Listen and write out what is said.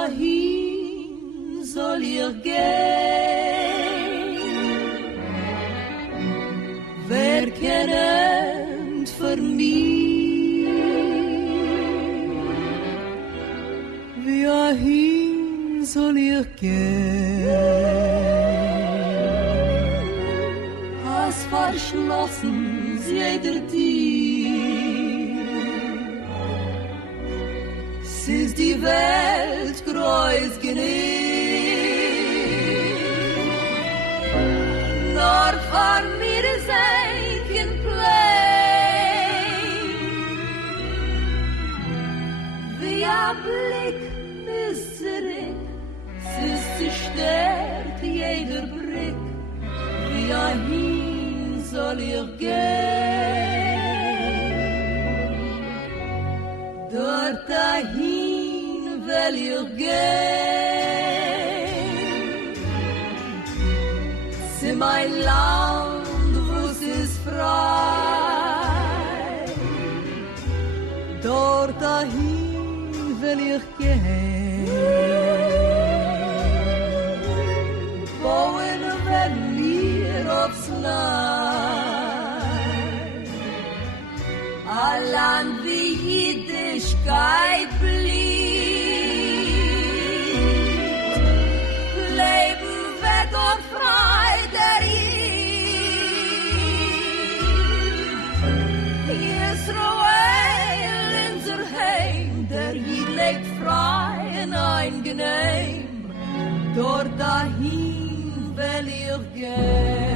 Wohin soll ihr gehen? Wer kennt für mich? Wohin soll ihr gehen? Hast verschlossen jeder Tür. Es ist die Welt groß genug, nur für mir ist ein Play. Wie ein Blick ist zurück, es ist zerstört jeder Blick. Wie ein soll ich gehen? Dort dahin will ich gehen, zu mein Land, wo es ist frei. Dort dahin will ich gehen, wohin werden wir aufs Land, ein Land wie Jüdischkeit blieb. Leben wird und frei der Jid. Israel unser Heim, der Jid lebt frei und eingenehm. Dort dahin will ich gehen.